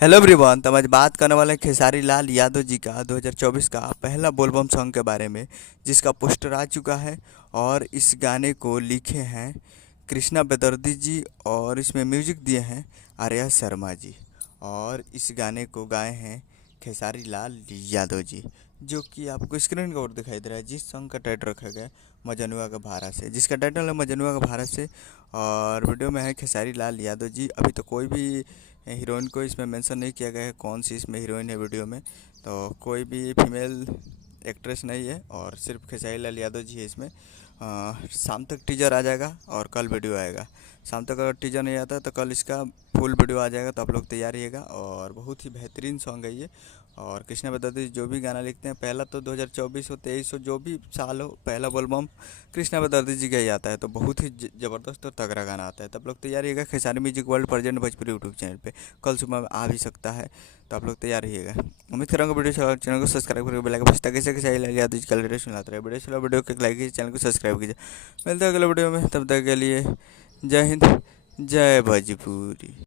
Hello everyone. तो आज बात करने वाले हैं खेसारी लाल यादव जी का 2024 का पहला बोलबम सॉन्ग के बारे में, जिसका पोस्टर आ चुका है। और इस गाने को लिखे हैं कृष्णा बेदर्दी जी और इसमें म्यूजिक दिए हैं आर्या शर्मा जी। और इस गाने को गाए हैं खेसारी लाल यादव जी, जो कि आपको स्क्रीन का ओर दिखाई दे रहा है। जिस सॉन्ग का टाइटल रखा गया है मजनुआ का भारा से, जिसका टाइटल है मजनुआ का भारा से। और वीडियो में है खेसारी लाल यादव जी। अभी तो कोई भी हीरोइन को इसमें मेंशन नहीं किया गया है कौन सी इसमें हीरोइन है वीडियो में। तो कोई भी फीमेल एक्ट्रेस नहीं है और सिर्फ खेसारी लाल यादव जी है इसमें। शाम तक टीजर आ जाएगा और कल वीडियो आएगा। शाम तक अगर टीजर नहीं आता तो कल इसका फुल वीडियो आ जाएगा, तो आप लोग तैयार रहिएगा। और बहुत ही बेहतरीन सॉन्ग है ये। और कृष्णा बेदर्दी जो भी गाना लिखते हैं, पहला तो 2024 हो 23 हो जो भी साल हो, पहला एल्बम कृष्णा बेदर्दी जी का ही आता है। तो बहुत ही ज़बरदस्त और तगड़ा गाना आता है। तो आप लोग तैयार रहिएगा। Khesari music world present Bhojpuri YouTube channel पे कल सुबह में आ भी सकता है। तो आप लोग तैयार रहिएगा। उम्मीद करूँगा वीडियो चैनल को सब्सक्राइब करके बेल आइकन बजता कैसे खेसारी लाल यादव जी का लेटेस्ट मिलाता रहे। वीडियो चलो वीडियो को लाइक कीजिए, चैनल को सब्सक्राइब कीजिए। मिलते हैं अगले वीडियो में, तब तक के लिए जय हिंद, जय भोजपुरी।